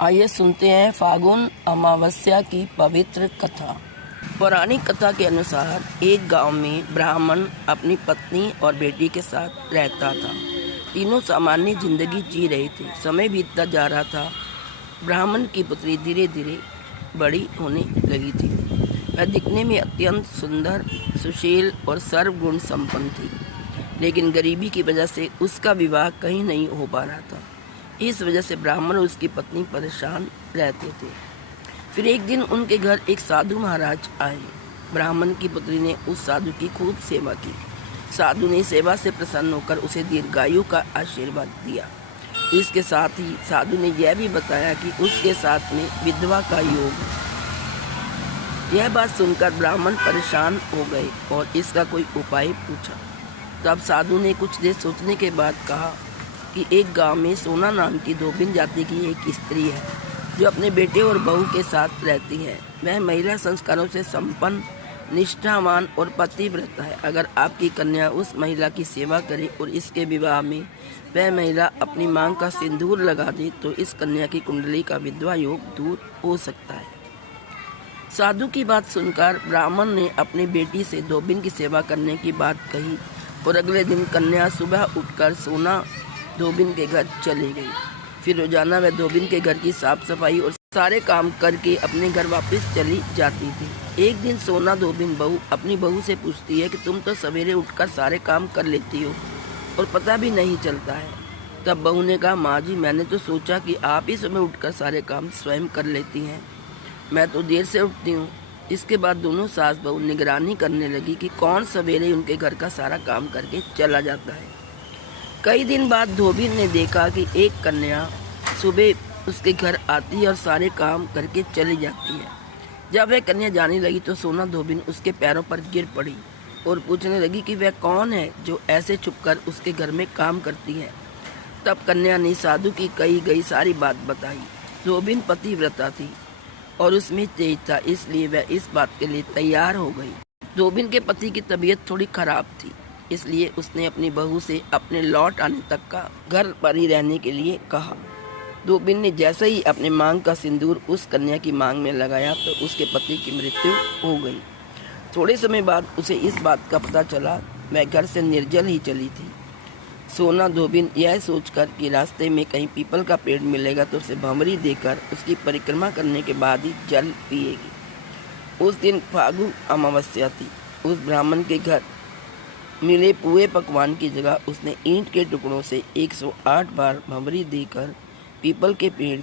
आइए सुनते हैं फागुन अमावस्या की पवित्र कथा। पौराणिक कथा के अनुसार एक गांव में ब्राह्मण अपनी पत्नी और बेटी के साथ रहता था। तीनों सामान्य जिंदगी जी रहे थे। समय बीतता जा रहा था। ब्राह्मण की पुत्री धीरे धीरे बड़ी होने लगी थी। वह दिखने में अत्यंत सुंदर, सुशील और सर्वगुण संपन्न थी, लेकिन गरीबी की वजह से उसका विवाह कहीं नहीं हो पा रहा था। इस वजह से ब्राह्मण और उसकी पत्नी परेशान रहते थे। फिर एक दिन उनके घर एक साधु महाराज आए। ब्राह्मण की पुत्री ने उस साधु की खूब सेवा की। साधु ने सेवा से प्रसन्न होकर उसे दीर्घायु का आशीर्वाद दिया। इसके साथ ही साधु ने यह भी बताया कि उसके साथ में विधवा का योग है। यह बात सुनकर ब्राह्मण परेशान हो गए और इसका कोई उपाय पूछा। तब साधु ने कुछ देर सोचने के बाद कहा कि एक गांव में सोना नाम की धोबिन जाति की एक स्त्री है जो अपने बेटे और बहू के साथ रहती है। वह महिला संस्कारों से संपन्न, निष्ठावान और पतिव्रता है। अगर आपकी कन्या उस महिला की सेवा करे और इसके विवाह में वह महिला अपनी मांग का सिंदूर लगा दे तो इस कन्या की कुंडली का विधवा योग दूर हो सकता है। साधु की बात सुनकर ब्राह्मण ने अपनी बेटी से धोबिन की सेवा करने की बात कही और अगले दिन कन्या सुबह उठकर सोना धोबिन के घर चली गई। फिर रोजाना वह धोबिन के घर की साफ सफाई और सारे काम करके अपने घर वापस चली जाती थी। एक दिन सोना धोबिन अपनी बहू से पूछती है कि तुम तो सवेरे उठकर सारे काम कर लेती हो और पता भी नहीं चलता है। तब बहू ने कहा, माँ जी, मैंने तो सोचा कि आप ही सुबह उठकर सारे काम स्वयं कर लेती हैं। मैं तो देर से उठती हूँ। इसके बाद दोनों सास बहू निगरानी करने लगी कि कौन सवेरे उनके घर का सारा काम करके चला जाता है। कई दिन बाद धोबिन ने देखा कि एक कन्या सुबह उसके घर आती है और सारे काम करके चली जाती है। जब वह कन्या जाने लगी तो सोना धोबिन उसके पैरों पर गिर पड़ी और पूछने लगी कि वह कौन है जो ऐसे छुपकर उसके घर में काम करती है। तब कन्या ने साधु की कही गई सारी बात बताई। धोबिन पतिव्रता थी और उसमें तेज था, इसलिए वह इस बात के लिए तैयार हो गई। धोबिन के पति की तबीयत थोड़ी खराब थी, इसलिए उसने अपनी बहू से अपने लौट आने तक का घर पर ही रहने के लिए कहा। धोबिन ने जैसे ही अपने मांग का सिंदूर उस कन्या की मांग में लगाया तो उसके पति की मृत्यु हो गई। थोड़े समय बाद उसे इस बात का पता चला। वह घर से निर्जल ही चली थी। सोना धोबिन यह सोचकर कि रास्ते में कहीं पीपल का पेड़ मिलेगा तो उसे भंवरी देकर उसकी परिक्रमा करने के बाद ही जल पिएगी। उस दिन फागुन अमावस्या थी। उस ब्राह्मण के घर मिले पुए पकवान की जगह उसने ईंट के टुकड़ों से 108 बार भंवरी देकर पीपल के पेड़